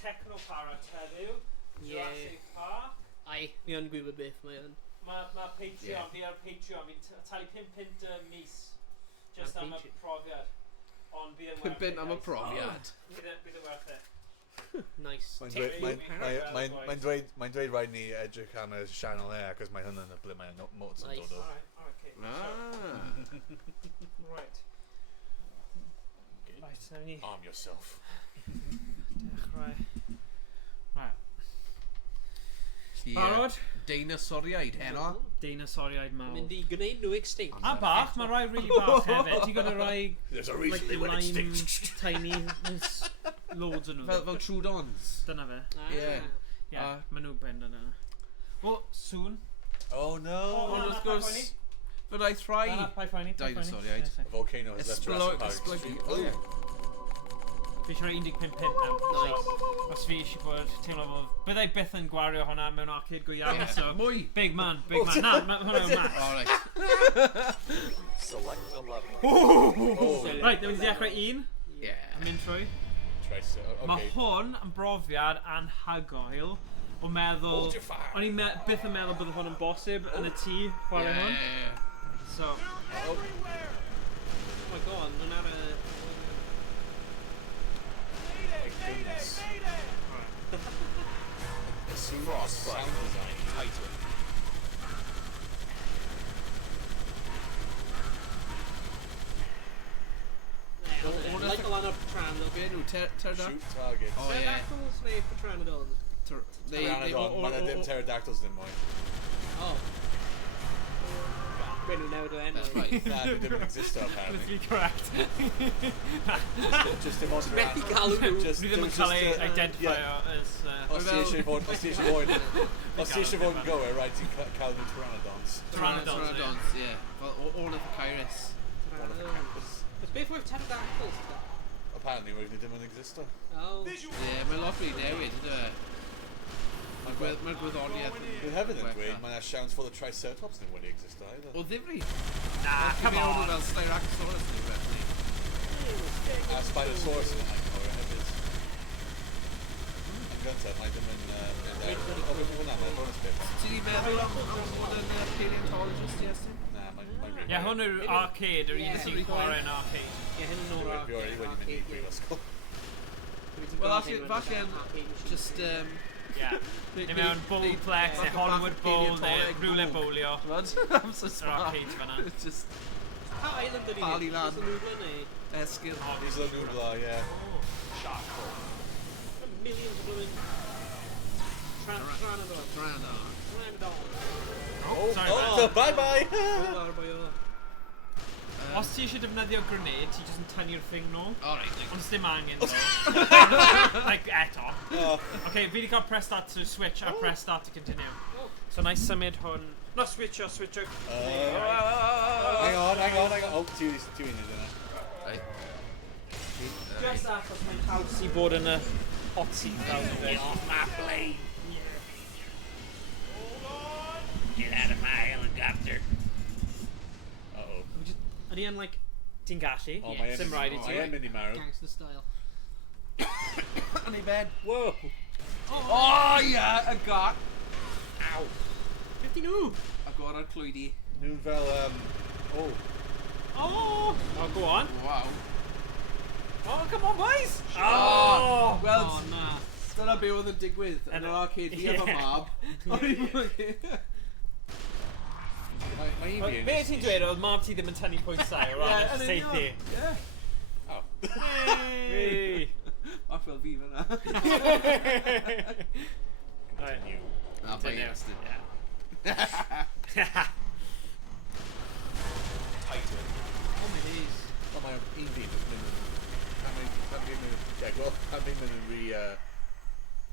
Technoparrot heddiw. Jurassic Park. Ai, mi yn gwybod beth mae yn. Mae Patreon, fi ar Patreon, fi'n talu 5 pint mis just am y profiad. Ond bydd yn werth it. 5 pint am y profiad. Bydd yn werth it. Nice. Mae'n dweud rhaid ni edrych am y sianel e, ac mae hwn yn y ble mae'n mots yn dod o. Right. Right, now ni... Arm yourself. Dechrau. Right. Barod? Deinosoriaid heno. Deinosoriaid mawr. Mynd i gwneud nhw extinct. A bach, mae rai really bach hefyd. Ti'n gwneud rai... There's a reason they went extinct. Tiny, there's loads of nhw. Fel Trudons. Dyna fe. Yeah. Mae nhw bend yna. Well, soon. Oh no. Ond wrth gwrs, fyddai rhai deinosoriaid. A volcano has left Jurassic Park. Fi eisiau 15 pint nawr. Os fi eisiau bod teimlo fel... Byddai byth yn gwario hwnna mewn arcade go iawn. So, Mwy. Big man. Na, hwnna yw max. Alright. Select a level. Right, ddim wedi dechrau un. Yeah. A mynd trwy. Okay. Mae hwn yn brofiad anhygoel o meddwl... Hold your fire. O'n i byth yn meddwl bydd hwn yn bosib yn y tŷ chwarae hwn. So... Oh my god, nhw'n ar y... Frost sound design title. Like a lot of pteranodons. Shoot targets. Oh yeah. Pterodactyls neu pteranodons? Pteranodon, mae dim pterodactyls ddim mwy. Oh. Rhaid nhw newid o enw. That's right. Na, they didn't exist apparently. Literally correct. Just dim ond Methu galw nhw. Dwi ddim yn cael ei identifio as... Os ti eisiau fod yn gywir, rhaid ti'n cael nhw pteranodons. Pteranodons, yeah. Fel ornithocyrus. Beth beth oedd pterodactyls? Apparently, rwy'n dim yn existo. Oh. Yeah, mae'n lot rhy newid, ydw e? Mae'r gwyddoniaeth yn... Dwi'n hefyd yn gweud, mae'n siawns ffordd o Triceratops ddim wedi existo either. O ddifri? Na, come on! Fel Styracosaurus neu beth ni. A Spinosaurus yn anghywir hefyd. Yn gyntaf, mae ddim yn... O, beth hwnna, mae'n bonus bit. Ti'n ei meddwl am fod yn paleontologist, Iestyn? Na, mae'n... Ie, hwn yw'r arcade, yr un sy'n chwarae yn arcade. Ie, hyn yn o'r Fi wedi mynd i brifysgol. Wel, falle, just... Ie. Neu mewn bowlplex, neu Hollywood Bowl, neu rhywle bowlio. I'm so smart. Arcades fanna. Just... Pa island yn Pali lan. Is y nŵbla neu? Esgyr. Isla Nubla, ie. Millions of blooming... Pteranodons. Oh, bye-bye! Os ti eisiau defnyddio grenade, ti jyst yn tynnu'r thing nôl. Alright. Ond dim angen ddo. Like, eto. Okay, fi wedi cael press start to switch a press start to continue. So na I symud hwn... No, switcho. Hang on. Oh, ti wedi yna. Right. Just achos mae'n haws i bod yn y hot seat fel nhw fe. Off my plane. Get out of my helicopter. Uh-oh. Ydy yn, like, ti'n gallu? Oh, mae Sim rhaid i ti. I am mynd I marw. Gangster style. Yn ei bed. Whoa! Oh, yeah, a got. Ow. Beth di nhw? A got ar clwydi. Nhw'n fel, Oh, go on. Wow. Oh, come on, boys! Oh! Well, Oh, na. dyna be oedd yn digwydd yn yr arcade fi efo mab. Be ti'n dweud, oedd mab ti ddim yn tynnu pwysau o ran y seithi? Yeah. Oh. Hey! Ac fel fi fyna. Continue. Na, pa Iestyn. Title. Oh my days. Wel, mae'n un fi yn mynd... Pan fi'n mynd yn rhi...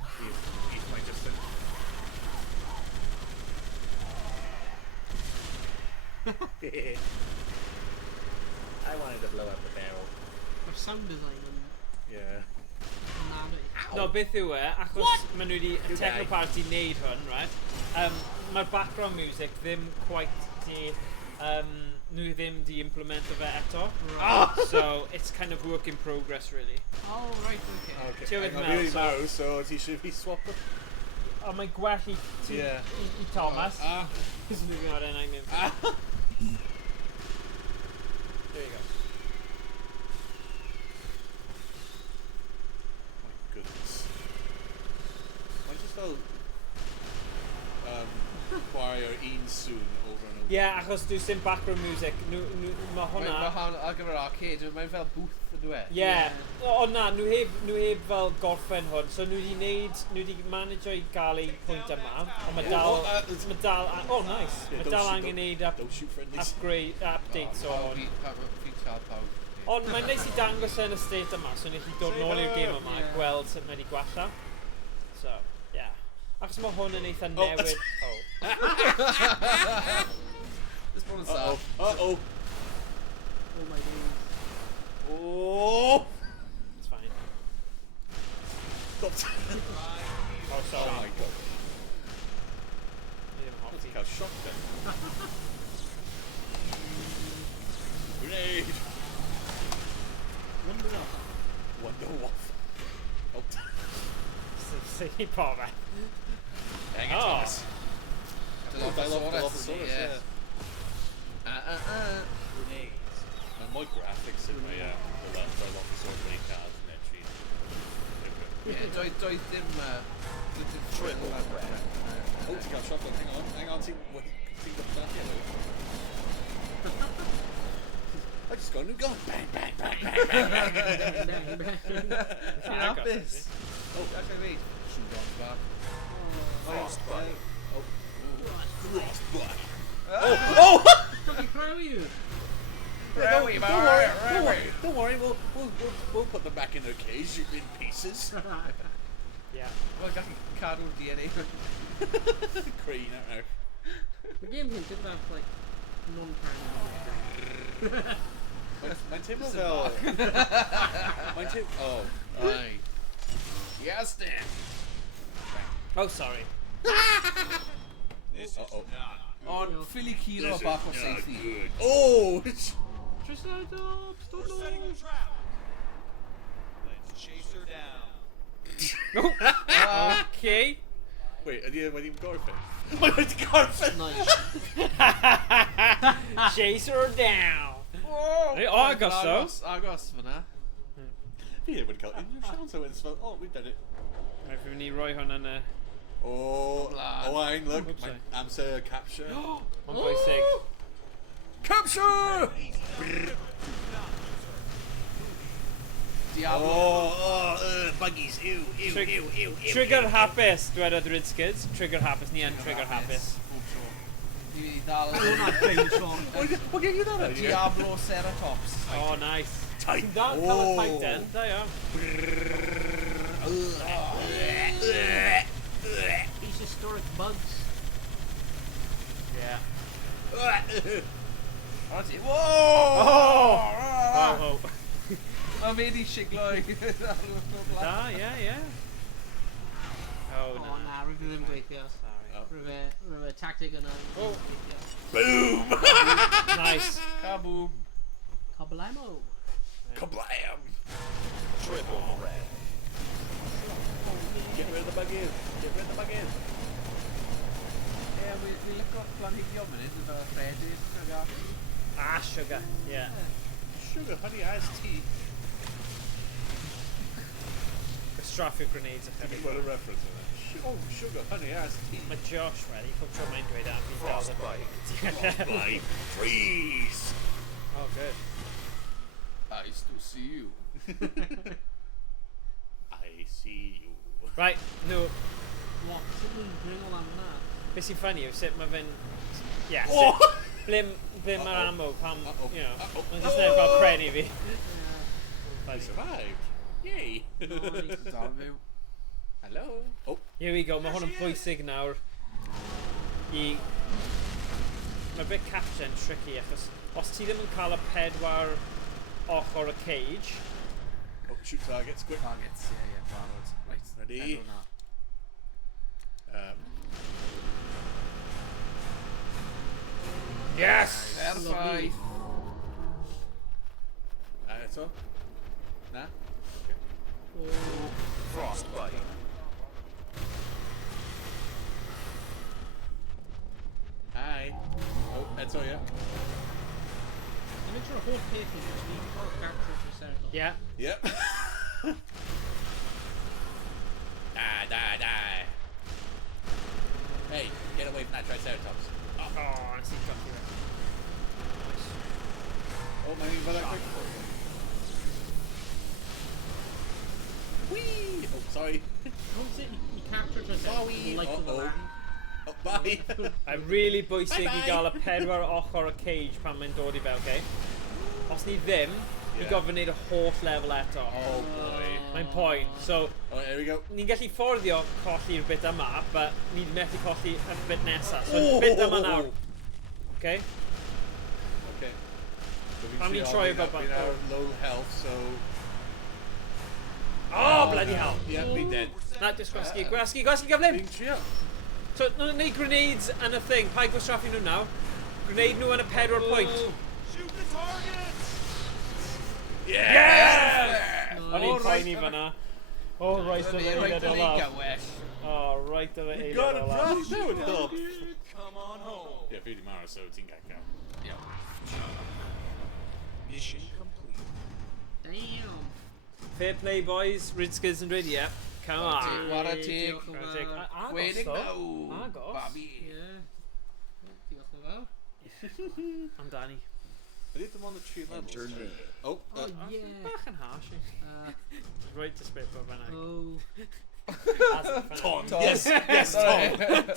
Mae'n just yn... I wanted to blow up the barrel. Mae'r sound design yn... Yeah. No, beth yw e, achos maen nhw wedi... Technoparrot i wneud hwn, right? Mae'r background music ddim quite di... nhw ddim di implemento fe eto. Right. So it's kind of work in progress really. Oh, right, okay. Okay. Ti wedi I'm meddwl, really so- mawr, so ti eisiau fi swap o? Ond mae'n gwell i Yeah. i Thomas. Ah. Cos nhw ddim ar enau mynd. Ah. There you go. My goodness. I just felt chwarae o'r un sŵn over and over. Yeah, achos dwi'n sim background music. Mae Mae hwnna... hwn ar gyfer arcade, mae'n fel booth ydw e. Yeah. O na, nhw heb fel gorffen hwn. So nhw wedi manager i gael ei pwynt yma. Ond mae dal... Oh, nice. Yeah, Mae dal angen neud Don't shoot friendlies. updates o hwn. Fi'n cael pawb. Ond mae'n neis i dangos yn y state yma, so ni chi dod nôl i'r game yma a gweld sut mae wedi gwella. So, yeah. Achos mae hwn yn eitha newid... Oh. This one is Uh-oh. sad. Uh-oh. Oh my days. Oh! It's fine. Stop. Oh, Oh sorry. my god. Ni ddim yn hoffi. Cael sioc then. Grenade! Wonder off. Wonder Waff. Oh. Sy'n pofe. Hang it, Oh. Thomas. Dilophosaurus, yeah. Grenades. And my graphics in my Dilophosaurus main cards and that shit. Yeah, doedd dim thrill lan yna. Oh, ti gael shotgun. Hang on. Ti'n got that? Yeah, I just got a new gun. Bang, bang, bang, bang, bang, bang. Bang, bang. Ti'n hapus? Oh, actually wait. Shoot on back. Frostbite. Oh. Frostbite. Oh! Fucking crow you. Don't worry. We'll put them back in their cage in pieces. Yeah. Wel, gallu cadw'r DNA. Crane out. The game hinted about like non-canon. Mae'n teimlo fel... Mae'n teimlo... Oh. Ai. Iestyn! Oh, sorry. Uh-oh. Ond ffili curo bach o seithi. Oh! Triceratops, don't know. Setting a trap. Let's chase her down. Okay. Wait, ydy e wedi'n gorffen? Mae wedi gorffen! Nice. Chase her down. Oh, Hey, agos, though. Agos fyna. Fi ddim wedi cael unrhyw siawns o wens fel, oh, we've done it. Mae fi mynd i roi hwn yn y... Oh, Owain, look, Oops, my sorry. amser capture. Mae'n bwysig. Capture! Diablo. Buggies, ew. Trigger hapus, dwedodd Ridskids. Trigger hapus, ni yn trigger hapus. Ni wedi dal... Hwnna'n ffein Sean. What gave you that idea? Diablo Ceratops. Oh, nice. Tight. Ti'n dal cael y fight then, da iawn. These historic bugs. Yeah. Whoa! Oh, oh. Mae fe di siglo i... Da, yeah. Oh, Oh no. na, rwy'n ddim gweithio. Sorry. Rwy'n tactic yna. Oh. Boom! Nice. Kaboom. Kablamo. Kablam! Triple red. Get rid of the buggies. Ie, we licio planhigion munud efo rhedys. Ah, sugar. Yeah. Sugar, honey, iced tea. Straffu grenades a Ti'n chydig. gweld y reference yna? Oh, sugar, honey, iced tea. Mae Josh wedi, pob tro mae'n dweud am fi'n dal y Frostbite. Freeze. Oh, good. I still see you. I see you. Right, no. What? Sut nhw'n bring o lan yna? Be sy'n ffynnu yw sut mae fe'n... Yeah, Oh! ble mae'r ammo pam, Uh-oh. you know, Uh-oh. mae'n just neb gael pren i fi. I survived. Yay. Nice. Dal fyw. Hello. Oh. Here we go, mae hwn yn bwysig nawr i... Mae'r bit captain tricky achos os ti ddim yn cael y pedwar ochr y cage, Oh, shoot targets, quick. Targets, ie, barod. Right. Ready? Enw na. yes! Perffaith. eto? Na? Frostbite. Hi. Oh, eto, ie. Dwi'n mynd trwy'r holl peth i just un o'r characters yn serth. Yeah. Yep. Die. Hey, get away from that Triceratops. Oh, I see coffee. Oh, mae'n un fydda quick. Whee! Oh, sorry. Oh, is it? You captured us. Sorry. Like the land. Oh, bye. Mae'n really bwysig Bye-bye. i gael y 4 ochr y cage pan mae'n dod i fe, okay? Os ni ddim, i gofyn wneud y holl lefel eto. Oh, boy. Mae'n poen. So, Oh, here we go. ni'n gallu fforddio colli'r bit yma, but ni'n methu colli y bit nesaf. So, y bit yma nawr. Okay? Okay. So Pan ni'n troi o We're bobl. now low health, so... Oh, bloody hell. Yeah, be dead. Na, just gwasgu gyflym. Fi'n trio. So, nhw'n neud grenades yn y thing. Pa i gwasraffu nhw nawr? Grenade nhw yn y 4 pwynt. Shoot the target! Yeah! O'n i'n Oh, poeni fyna. Oh, right ar y eiliad o laf. Oh, right ar y You eiliad got o it, laf. bro. Do it, dog. Come on home. Yeah, fi di marw, so ti'n gael gael. Mission complete. Damn. Fair play, boys. Ridskis and ready, yeah? Come on. Chwarae teg. Diolch yn fawr. Gwenig naw. Agos. Babi. Ie. Diolch yn fawr. Amdani. Ydy dim ond y 3 levels? Oh, Oh, yeah. Bach yn harsh. Right to spit for fyna. Oh. Ton. Ton. Yes, Ton.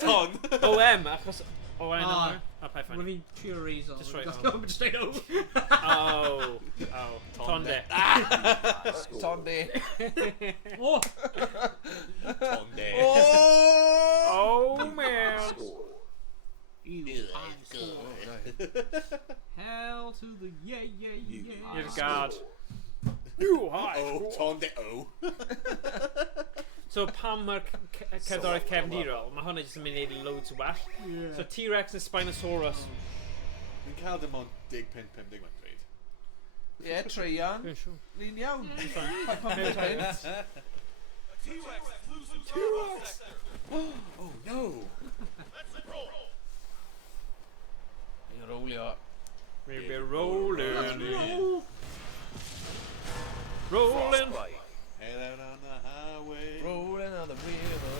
Ton. OM, achos Owain Ah. yma. A pa i When ffynnu. we trio raise on. Just right Just on. go straight over. Oh. Tonde. Tonde. Oh. Tonde. Oh, man. Hell to the yeah. You're guard. You hi. Oh, Tonde, oh. So pam mae'r cerddoriaeth cefndirol, mae hwnna jyst yn mynd i neud loads o well. So T-Rex and Spinosaurus. Fi'n cael dim ond 10-50 mae'n dweud. Ie, treian. Ni'n iawn. Pa mae'n rhaid? T-Rex losing turbo sector. Oh, no. Let's roll. Ni'n rowlio. We're rolling. Rolling. Frostbite. Head out on the highway. Rolling on the river.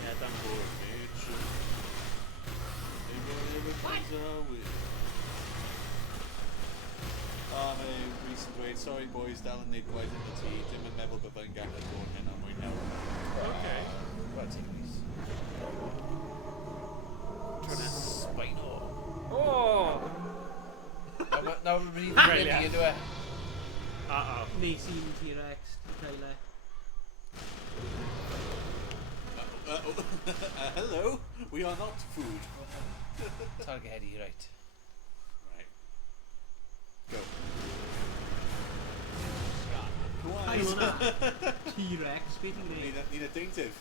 Yeah, done. For nature. Everybody comes our way. Mae Rhys yn dweud, sorry boys, dal yn neud gwaith yn y tŷ, dim yn meddwl byddai'n gallu dod hyn am mwyn help. Okay. Chwarae teg Rhys. Spino. Oh! Nawr rydyn ni'n Brilliant. mynd i ydw e. Uh-oh. Neis i'n T-Rex. Cael e. Hello, we are not food. Target Heddiw, right. Right. Go. Go Ai on. hwnna. T-Rex. Beth i'n gwneud? Need a daintyf.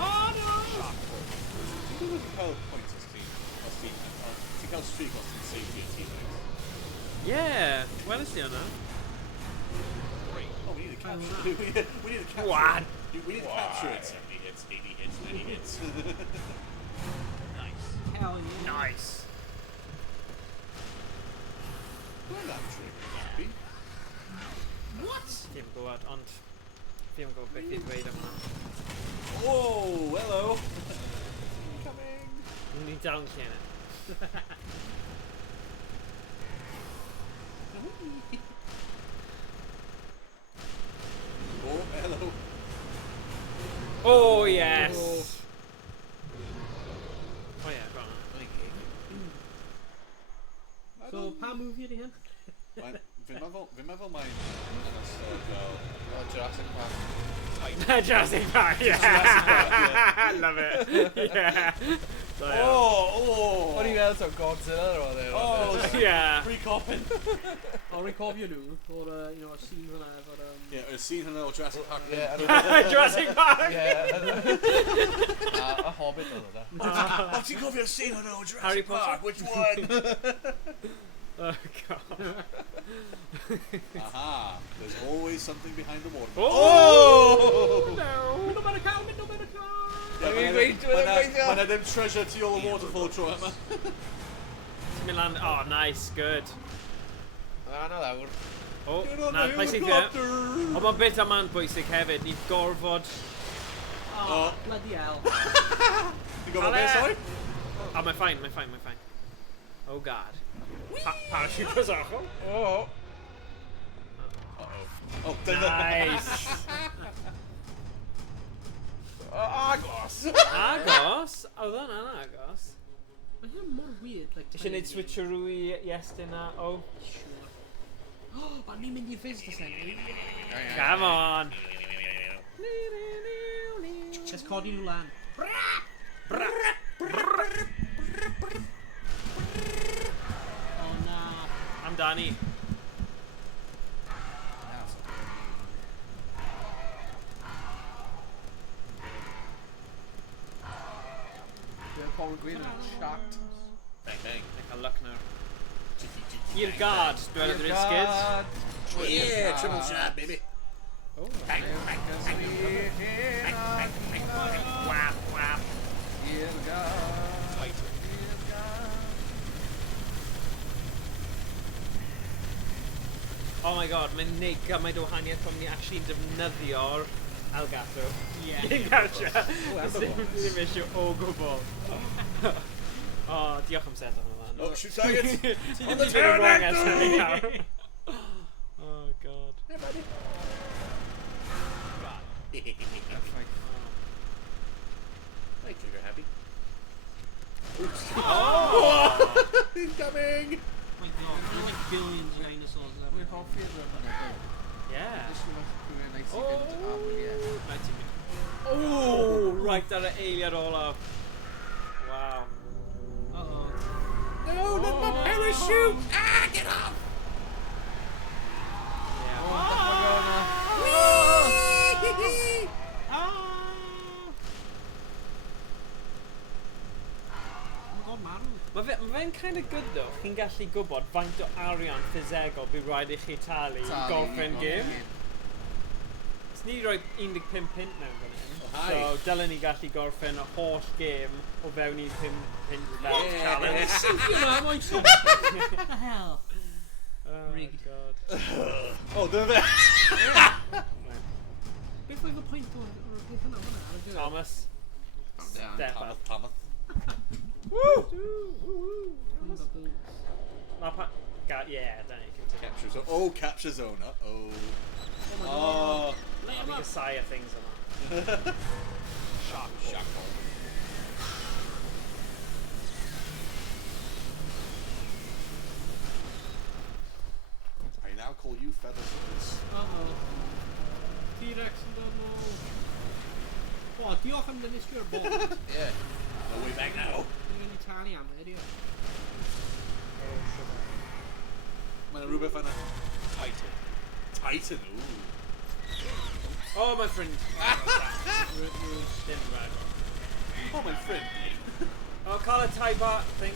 Oh no! Dwi'n cael points os ti'n cael streak os ti'n safety a T-Rex. Yeah, well is di hwnna. Oh, we need to capture it. We need to capture What? it. We need to capture it. 70 hits, 80 hits, 90 hits. Nice. Hell yeah. Nice. Well, that trick, happy. What? Dim yn gwybod, ond dim yn gwybod beth i'n dweud am hwnna. Whoa, hello. Coming. Ni'n down lle yna. Oh, hello. Oh, yes! Oh, yeah, go on. So, pa movie ydi hyn? Fi'n meddwl mae'n yn ystod fel... O, Jurassic Park. Jurassic Park, yeah! Jurassic Park, yeah. I love it. Yeah. So, yeah. Oh! O'n i'n meddwl to Godzilla or whatever. Oh, Yeah. Pre-copping. I'll recopio nhw, o'r, you know, scene hwnna efo'r, Yeah, I've seen hwnna o Jurassic Park. Yeah, Jurassic Park! Yeah. A Hobbit oedd e. O, ti'n cofio'r scene hwnna o Harry Jurassic Potter? Park? Which one? Oh god. Aha! There's always something behind the waterfall. Oh! No! Middle better cow, middle better cow! Mae'n ddim treasure tu ôl y waterfall tro yma. Ti'n mynd lan... Oh, nice, good. Na lawr. Oh, Get on na, the paes i helicopter! Ond mae'n bit am man bwysig hefyd, ni gorfod... Oh, bloody hell. Ti'n gwybod beth, sorry? Oh, mae'n fine, mae'n fine, mae'n fine. Oh god. Parachute was awful. Oh. Oh, dyna. Nice. Agos! Agos? Oedd hwnna'n agos. Mae hyn mor weird, like... Ti eisiau gwneud switcheroo i Iestyn a... Oh. Sure. Oh, ni'n mynd i ffis dy sen. Come on. Let's codi nhw lan. Oh na. Amdani. Paul Gwyn yn shocked. Bang, bang. Like a luck now. I'r guard, dwi'n edrych skids. Yeah, triple shot, baby. Oh, Bang, bang, bang, bang, bang, bang. Whap, whap. Oh my god, mae'n neud gymaint o wahaniaeth pan ni actually defnyddio'r Elgato. Yeah. I'n gartra. Ddim eisiau o gwbl. Oh, diolch am set o hwnna fan. Oh, shoot target. On the turret! Oh god. Hey, buddy. Thank you, you're happy. Oops. Oh! Incoming! Oh my god, there's like billions of dinosaurs there. We're hoffi ydw. Yeah. Oh! Oh, right ar y eiliad olaf. Wow. Uh-oh. No, not my parachute! Ah, get off! Yeah. Mae fe'n kind of good though, chi'n gallu gwybod faint o arian ffisegol bydd rhaid i chi talu i gorffen gêm. Os ni roi 15 pint mewn fan hyn, so dylen ni gallu gorffen y holl gêm o fewn i 5 pint fel challenge. What the hell? Oh my Rigged. god. Oh, dyna fe! Beth oedd y pwynt o'r beth yna hwnna? Thomas, step up. Thomas. Yeah, don't you continue. Capture zone. Oh, capture zone. Uh-oh. Oh. I think a sigh of things on that. Shock. I now call you Featherswords. Uh-oh. T-Rex yn dod nôl. O, diolch am ddynistio'r bod. Yeah. No way back now. Dwi'n mynd i talu am fe, diolch. Mae'n rhywbeth yna. Titan, ooh. Oh, my friend. Didn't right. Oh, my friend. Oh, call it tie bar thing.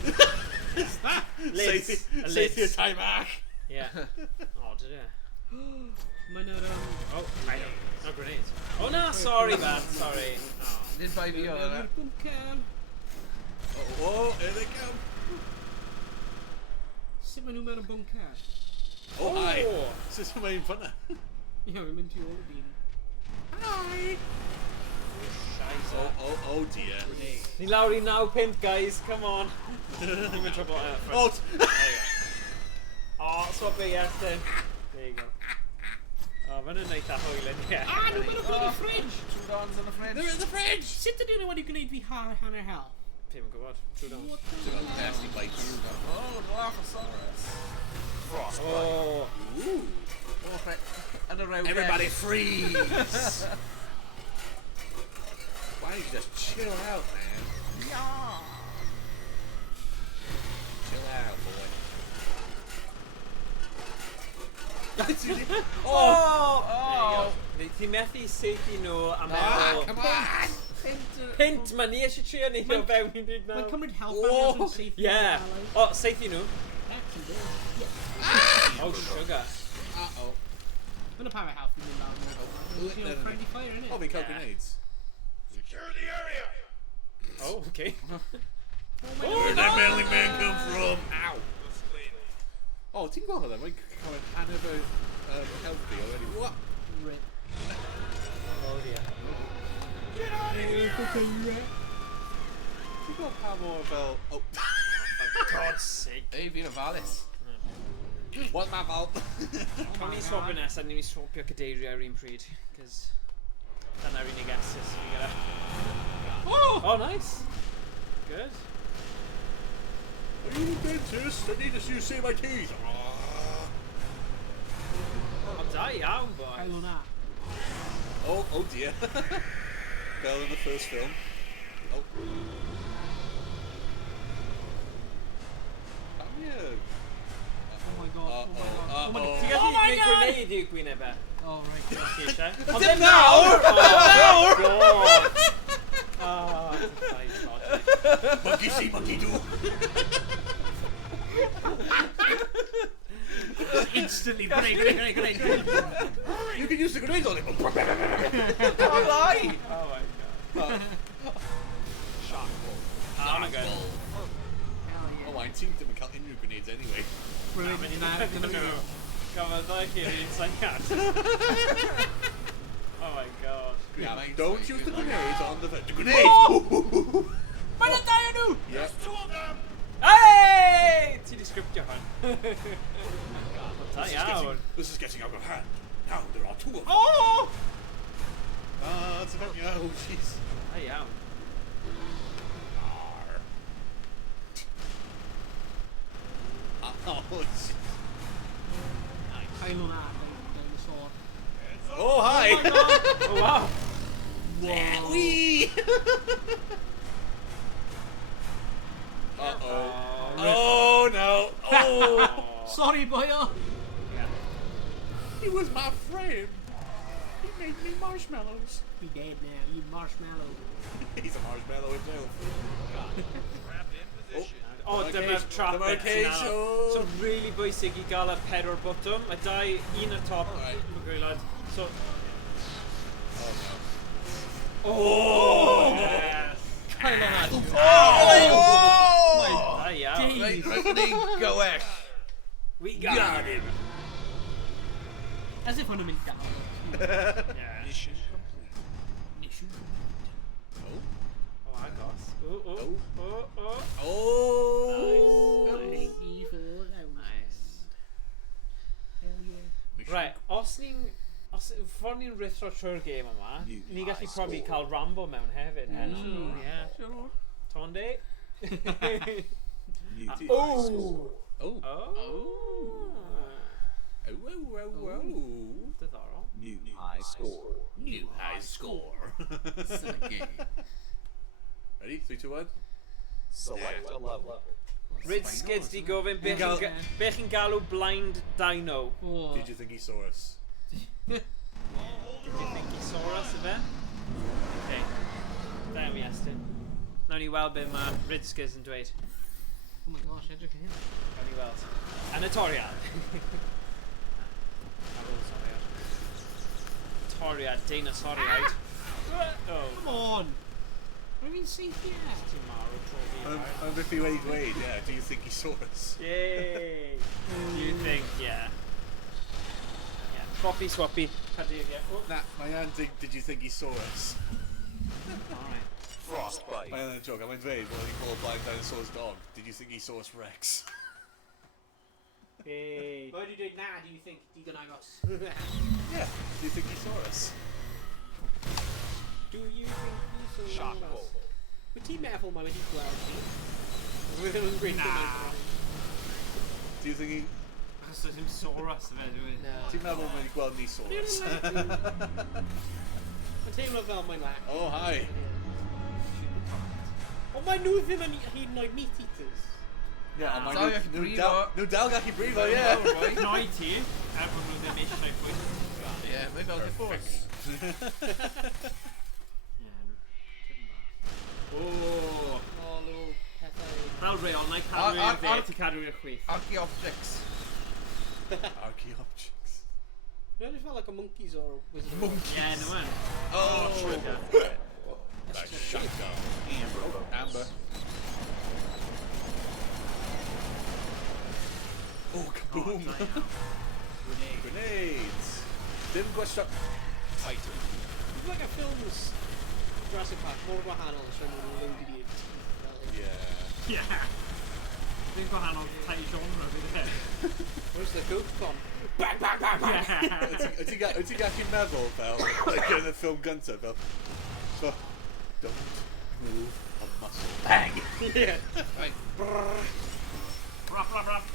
Lids. A Save your lids. time back. Yeah. Oh, did it? Mae'n yr... Oh, I know. No grenades. Oh, no, sorry, man. Sorry. Oh. Nid bai fi oedd yna. Bwncer. Oh, here they come. Sut maen nhw mewn y bwncer? Oh, hi. Sut mae'n ffynna? Ie, fi'n mynd i ôl y dyn. Hi. Oh dear. Ni lawr I 9 pint, guys. Come on. Ddim yn trouble. Oh, Oh, swap it, Iestyn. There you go. Oh, mae'n yn neud a hwylen, yeah. Ah, nhw mewn y bloody fridge! Two dons yn y they're fridge. in the fridge. Sut ydyn nhw wedi gwneud fi hanner hel? Ddim yn gwybod. True down. What the hell? Nasty bites. Oh, Dilophosaurus. Oh. Ooh. Oh, yn y rewgell. Everybody freeze. Why don't you just chill out, man? Yeah. Chill out, boy. Oh! Ti methu seithi nhw a meddwl... Come on! Pint, ma ni eisiau trio ni o fewn 19. Mae'n cymryd help Oh, am yn seithi. Yeah. Oh, seithi nhw. Oh, sugar. Uh-oh. I'm gonna power health and down there. You know, friendly fire, innit? Oh, we got Yeah. grenades. Secure the area. Oh, okay. Where'd that manly man come from? Ow. Looks clean. Oh, think about that. Like, Hannah healthy already. What? Rip. Oh, dear. Get out of here. You got Pamo about. Oh, For God's sake. Hey, fi'n ofalus. what's my fault? Pan ni'n swapio nes, a ni'n swapio cadeirio ar un pryd, cos dyna'r unig esus fi gyda. Oh, nice! Good. Are you a dentist? I need to see you see my teeth. Oh, da iawn, boy. Cael hwnna. Oh dear. Bell in the first film. Oh. Come here. Oh my god. Oh my god. Ti'n gallu gwneud grenade i'w gwyneb e? Oh, right. Ond ddim nawr! Oh, God! Oh, that's a fine logic. Monkey see, monkey do. Instantly. Grenade. You can use the grenade on him. Don't lie! Oh my God. Oh my God. Oh, I teamed him and cut in your grenades anyway. Brilliant. Gafodd ddau chi'r un syniad. Oh my God. Yeah, don't use the grenade on the grenade! Mae'n y dau nhw! Yeah. Two of them. Hey! Ti di sgriptio hwn. Da iawn. This is getting out of hand. Now there are two of them. Oh! Ah, it's about you. Oh, jeez. Da iawn. Oh, jeez. Cael hwnna. Dinosaur. Oh, hi! Oh wow. Wow. Wee! Uh-oh. Oh, no. Oh! Sorry, boyo. He was my friend. He made me marshmallows. He dead now, you marshmallow. He's a marshmallow himself. Trapped in position. Oh, dyma'r trap bit sy'n anodd. So really bwysig I gael y pedwar botwm. Mae dau, un ar top, Alright. mae'n gwylod. So, Oh, oh! Yes! Cael hwnna. Oh! Da iawn. Right, ni'n gywech. We got him. As if hwnna'n mynd gael. Yeah. Mission complete. Mission. Oh, agos. Oh. Oh! Nice. Nice. Hell yeah. Right, os ffordd ni'n rithro trwy'r gêm yma, ni gallu profi cael Rambo mewn hefyd. Yeah. Tonde? Oh! Oh! Oh! Diddorol. New high score. New high score. Ready? 3, 2, 1. Select a level. Rid skids di gofyn be Gael- chi'n galw blind dino. Oh. Did you think he saw us? Did you think he saw us efe? Okay. There we Iestyn. Nawn ni weld be mae Rid skids yn dweud. Oh my gosh, edrych yn hyn. Nawn ni weld. Yn y toriad. Ar ôl toriad. Toriad, deinosoriaid. Oh. Come on! What do you mean safe here? Ti'n marw tro fi. I'm if he wait, yeah. Do you think he saw us? Yay! You think, yeah. Yeah. Swappy. Cadeiria. Oh. Nah, my aunt did you think he saw us? Alright. Frostbite. My aunt joke, I went vague, what do you call a blind dinosaur's dog? Did you think he saw us Rex? Hey. Why do you do na? Do you think di gynagos? Yeah. Do you think he saw us? Do you think you saw Shock us? roll. Wyt ti'n meddwl mae wedi gweld ni? Wyt ddim yn gweithio mewn. Do you think he... Achos does dim saw us efe, dwi'n... Ti'n meddwl mae wedi gweld ni saw us? Mae'n teimlo fel mae'n lac. Oh, hi. Ond mae nhw ddim yn hyd yn oed meat eaters. Yeah, Dal gallu brifo. Nhw dal gallu brifo, yeah. Noi ti, er bod nhw ddim eisiau pwynt. Ie, mae fel dy ffwrs. Oh. O, nhw pethau Fel reol, na i cadw i'r fe, ti cadw i'r chwith. Archaeopteryx. Archaeopteryx. No, just felt like a monkeys or wizard. Monkeys. Yeah, no man. Oh, true. That shotgun. Amber. Oh, kaboom. Grenades. Dim gwestiwn. Titan. It's like a film's Jurassic Park, more gwahanol, so more loaded i'r... Yeah. Yeah. Dwi'n gwahanol tai genre fi dde. Where's the goat gone? Bang, bang, bang, bang. Wyt ti'n gallu meddwl fel, like yn y ffilm gyntaf, fel, so, don't move a muscle. Bang! Yeah. Right. Ruff, ruff, ruff.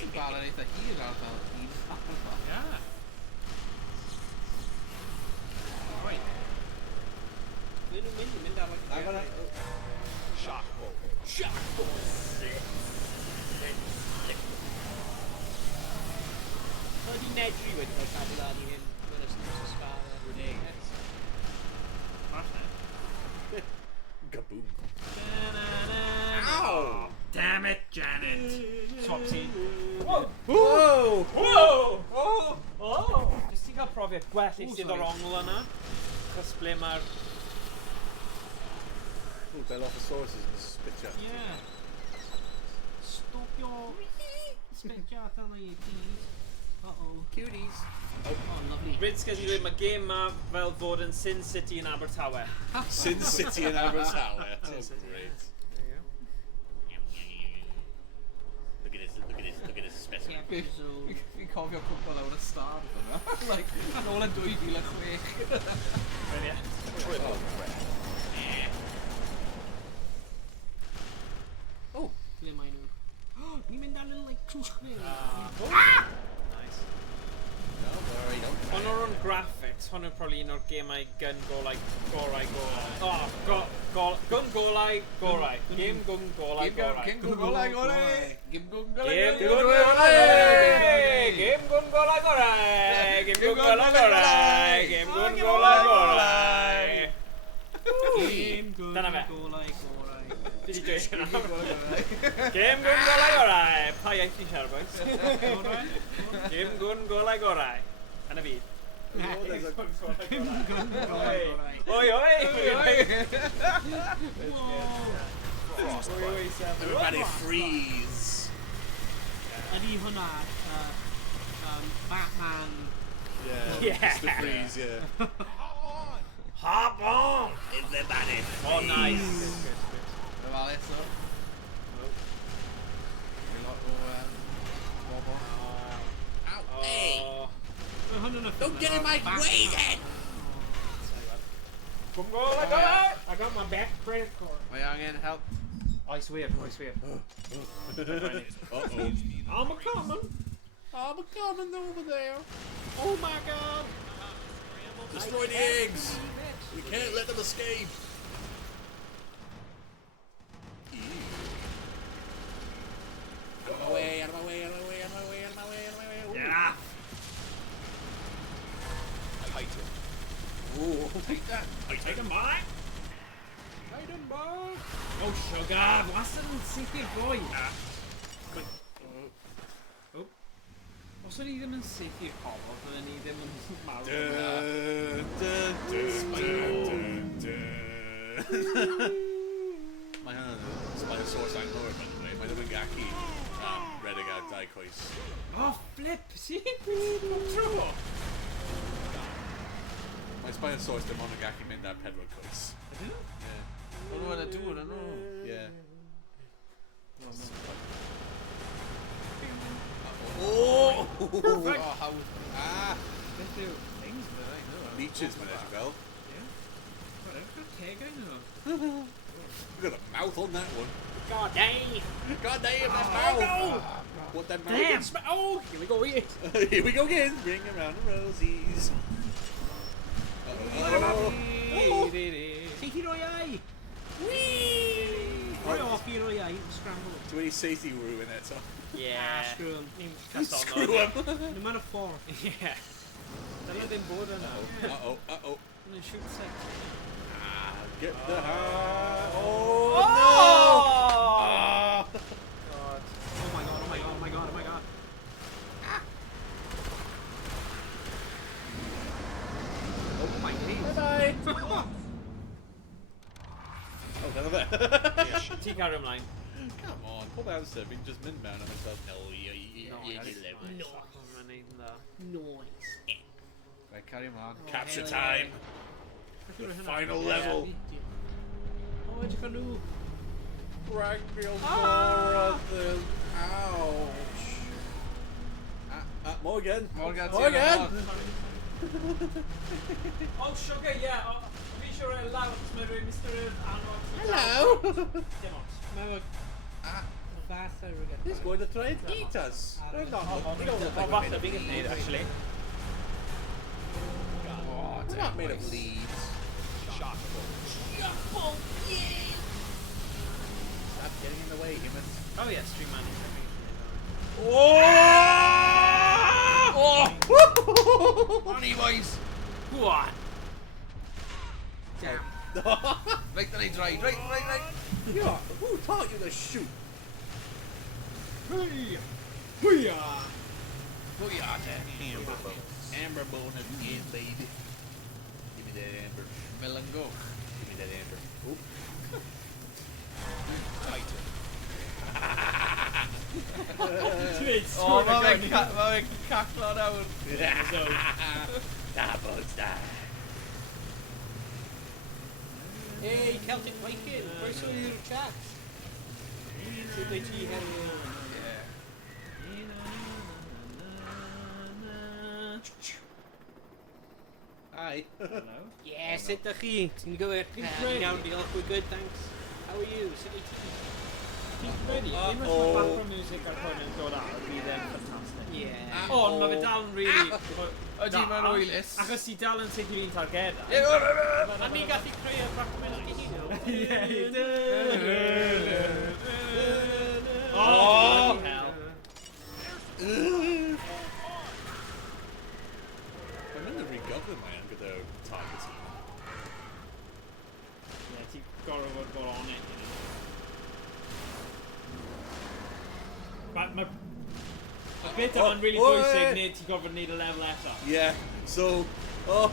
Sy'n balen eitha hir ar fel un. Yeah. Right. Mynd ar like... Shock bolt. Shock ball. So di medru wedi cael adeiladu hyn mewn ystod sbar. Grenades. Kaboom. Ow! Damn it, Janet. Topsy. Whoa! Whoa! Whoa! Oh! Oh! Jyst ti'n cael profiad gwell i sydd o'r ongl yna. Chos ble mae'r... Ooh, Dilophosaurus is in the spit chat. Yeah. Stop your... Sbediad yna i gyd. Uh-oh. Cuties. Oh, lovely. Rids gyda dweud, mae gêm ma fel fod yn Sin City yn Abertawe. Sin City in Abertawe. Oh, Sin City, great. There you Look at this specimen. Fi'n cofio cwpl awr y star yma. Like, nôl yn 2006. go. Brilliant. Triple threat. Oh, ble mae nhw? Ni'n mynd ar yn like cwchni. Nice. No, sorry, don't. Ond o'r own graphics, hwn yw'n probably un o'r gemau gun golau. Oh, gun golau, gorau. Game gun golau, gorau. Gym gun golau gorau. Gym gun golau Game gorau. gun golau, game gun golau, gorau. Game gun golau, gorau. Game gun golau, gorau. Dyna fe. Fi di dweud yna. Game gun golau, gorau. Pa iaith ti'n siarad, boys? Game gun golau, gorau. Yna fi. Oi, oi! Everybody freeze. Ydy hwnna Batman. Yeah. Mr. Freeze, yeah. Hop on! Everybody freeze. Oh, nice. Dyna fel eto. Lot o bobl. Ow, hey! Don't get in my way then! Come go, I got it! I got my back credit card. Mae angen help. I swear. Uh-oh. I'm a coming. I'm coming over there. Oh my god. Destroy the eggs! We can't let them escape! Out of my way, out of my way, out of my way, out of my way, out of my way, out of my way. Yeah. Titan. Ooh, take that. I take him back. Titan bar. Oh, sugar. Wastad yn syth i'r boi. Os o'n i ddim yn syth i'r pobol, byddwn ni ddim yn mawr. Mae hynny'n Spinosaurus Angkor, by the way. Mae ddim yn gallu redeg a dau coes. Oh, flip. See? Tro. Mae Spinosaurus ddim ond yn gallu mynd ar pedwar coes. Ydyn? O'n nhw'n y dŵr yn nhw. Yeah. Oh! Perfect. Oh, how... Ah! Beth yw things yma, I know. Leeches, mae'n edrych fel. Look at the mouth on that one. God dang. God damn, that mouth! no! What that mouth Damn. is. Oh, here we go. Here. Here we go again. Bring around the rosies. Uh-oh. Take it away. Whee! Right off here, yeah, scramble. Do any safety rule in it, so? Yeah. Screw him. Screw him. No matter four. Yeah. Dyna ddim bod yna. Uh-oh. Yn shoot set. Get the Oh. hat. Oh, Oh! no! God. Oh my god, oh my god, oh my god, oh my god. Oh my days. Bye-bye. Oh, none of that. Ti cario ymlaen. Come on, pob amser fi'n just mynd mewn a mynd fel, no, you live. No. Mae'n neud yn dda. Noise. Right, carry him on. Capture time. The final level. Oh, edrych ar nhw. Ragbill Ah! Morgan. Ouch. Morgan. Morgan. Morgan. Oh, sugar, yeah. Oh, fi eisiau rhoi lawr, achos mae rhywun Mr. Annog. Hello. Dim ots. Mae'n fath ar rhywbeth. He's going to try and eat us. No, no, Oh, falle, fi'n gallu neud, actually. Oh, We're not made of leaves. Shockable. Stop getting in the way, humans. Oh, yeah, stream manager. Oh! Money, boys. What? Damn. Right, then I tried. Right. Yeah, who taught you to shoot? Hooyah! Oh, yeah, Amber bone. Amber bone again, baby. Give me that amber. Melon go. Give me that amber. Oop. Oh, mae'n caclo nawr. Double die. Hey, Celtic Viking! Croeso i'r chat! Sut wyt ti heddiw? Hi. Hello? Yeah, sut ydych chi? Ti'n gywir? Iawn, diolch, we're good, thanks. How are you? Sut wyt ti? Ti'n credu, unwaith mae background music ar hwn yn dod ar, bydd e'n ffantastig. Yeah. Ond mae fe dal yn really... Ydy, mae'n wylus. Achos ti dal yn sut i'n targedau. A ni gallu creu y fragment i hyn. Oh, hell. I'm in the recover man gyda targeting. Yeah, ti'n gorau fod bod on it, you know. Y bit yma'n really bwysig, nid ti'n gorfod wneud y lefel eto. Yeah, so... Oh.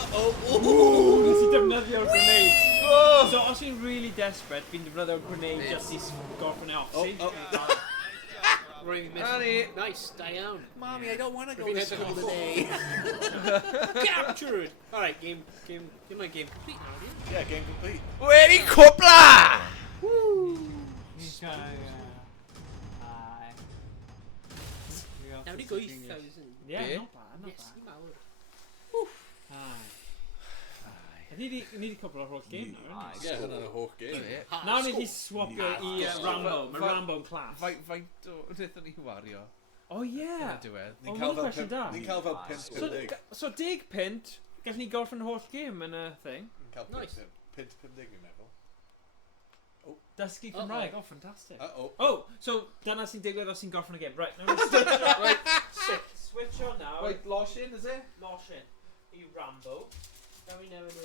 Nes i defnyddio'r grenade. So os yw'n really desperate, fi'n defnyddio'r grenade just i gorffen e off, see? Rwy'n Annie. Nice, da iawn. Mommy, I don't want to go Fi'n to edrych school off. today. Captured! Alright, game complete now, do you? Yeah, game complete. Wedi cwpla! Now di 8,000. Yeah, Be? not bad, not Yes, bad. i mawr. Ni di cwpl o'r holl game nawr, Yeah, hwnna'n y holl game. Nawr ni di swapio i Rambo, mae Rambo'n class. Faint o... Wnaethon ni wario? Oh yeah! Diwedd. Oh, mae'n cwestiwn da. Ni'n cael fel pint So, pumdeg. so 10 pint, gallwn ni gorffen y holl game yn y thing. Ni'n cael Nice. pint pumdeg, fi'n meddwl. Dysgu Cymraeg, oh fantastic. Uh-oh. Oh, so dyna sy'n digwydd os sy'n gorffen y game. Right, now switch on now. Wait, losh in, is it? Losh in i Rambo. Gawn ni newid